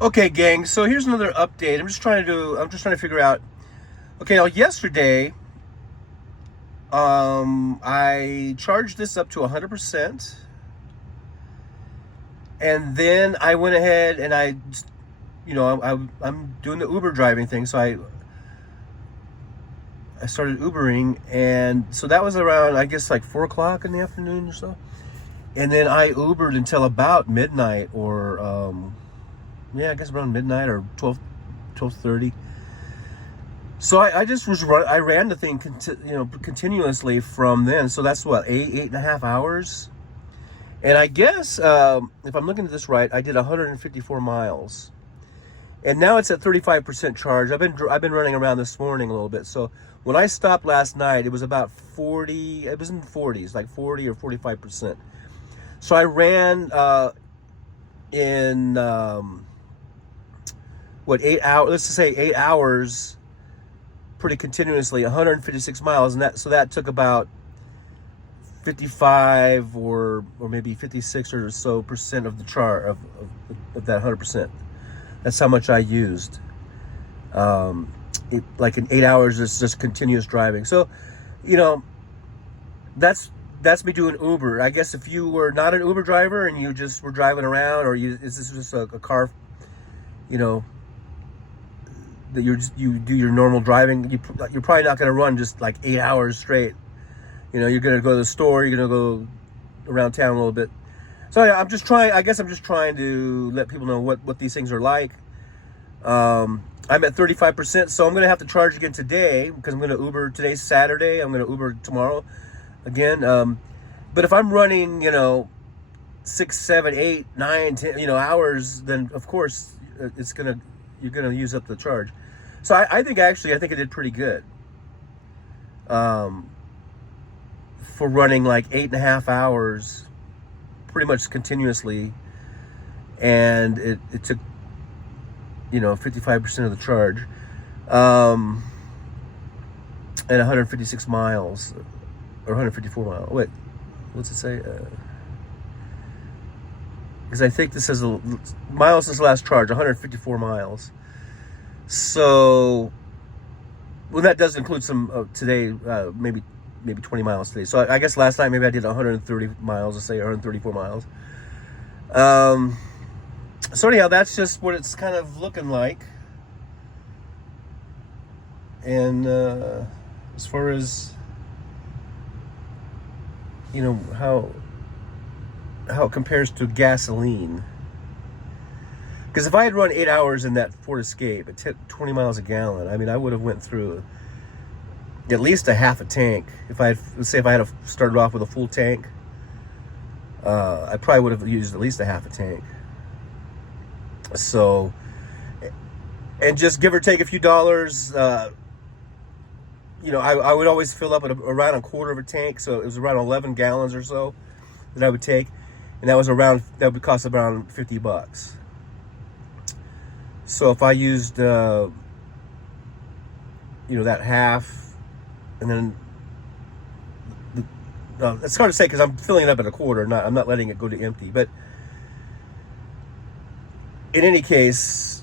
Okay, gang. So here's another update. I'm just trying to figure out. Okay, now yesterday, I charged this up to 100%, and then I went ahead and I'm doing the Uber driving thing. So I started Ubering, and so that was around, I guess, like 4 o'clock in the afternoon or so. And then I Ubered until about midnight, or yeah, I guess around midnight or 12:30. So I just I ran the thing continuously from then. So that's what, 8.5 hours. And I guess if I'm looking at this right, I did 154 miles, and now it's at 35% charge. I've been running around this morning a little bit. So when I stopped last night, it was about 40. It was in the 40s, like 40 or 45%. So I ran in what, 8 hours? Let's just say 8 hours, pretty continuously, 156 miles, and that took about 55 or maybe 56 or so percent of the of that 100%. That's how much I used. Like in 8 hours, it's just continuous driving. So, you know, that's me doing Uber. I guess if you were not an Uber driver and you just were driving around, or is this just a car, you know, that you do your normal driving, you're probably not going to run just like 8 hours straight. You're going to go to the store, you're going to go around town a little bit. So yeah, I guess I'm just trying to let people know what these things are like. I'm at 35%, so I'm going to have to charge again today, because I'm going to Uber. Today's Saturday. I'm going to Uber tomorrow again. But if I'm running, 6, 7, 8, 9, 10, hours, then of course you're gonna use up the charge. So I think I think I did pretty good. For running like 8.5 hours, pretty much continuously, and it took 55% of the charge, and 156 miles, or 154 miles. Wait, what's it say? Because I think this says miles since last charge, 154 miles. So, well, that does include some today, maybe 20 miles today. So I guess last night maybe I did 130 miles, let's say 134 miles. So anyhow, that's just what it's kind of looking like. And as far as how it compares to gasoline, because if I had run 8 hours in that Ford Escape at 20 miles a gallon, I would have went through at least a half a tank. Let's say if I had started off with a full tank, I probably would have used at least a half a tank. So, and just give or take a few dollars, I would always fill up at around a quarter of a tank. So it was around 11 gallons or so that I would take, and that would cost around $50. So if I used that half, and then it's hard to say because I'm filling it up at a quarter. I'm not letting it go to empty. But in any case,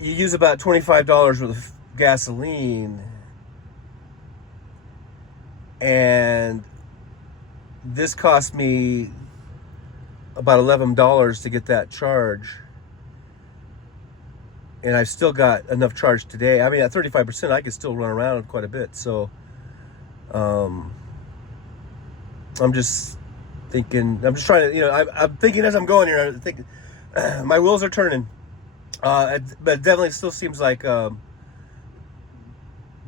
you use about $25 worth of gasoline, and this cost me about $11 to get that charge, and I've still got enough charge today. At 35%, I could still run around quite a bit. So, I'm just thinking. I'm just trying to. I'm thinking as I'm going here. I'm thinking my wheels are turning. But it definitely still seems like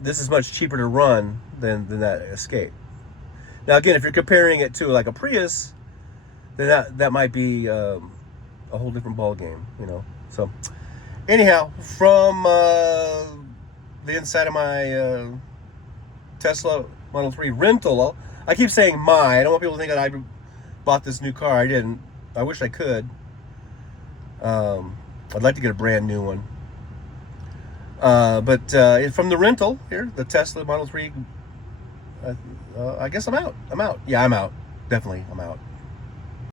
this is much cheaper to run than that Escape. Now, again, if you're comparing it to like a Prius, then that might be a whole different ball game. So. Anyhow, from the inside of my Tesla Model 3 rental, I keep saying I don't want people to think that I bought this new car. I didn't. I wish I could. I'd like to get a brand new one. But from the rental here, the Tesla Model 3, I guess I'm out. Yeah, I'm out. Definitely, I'm out.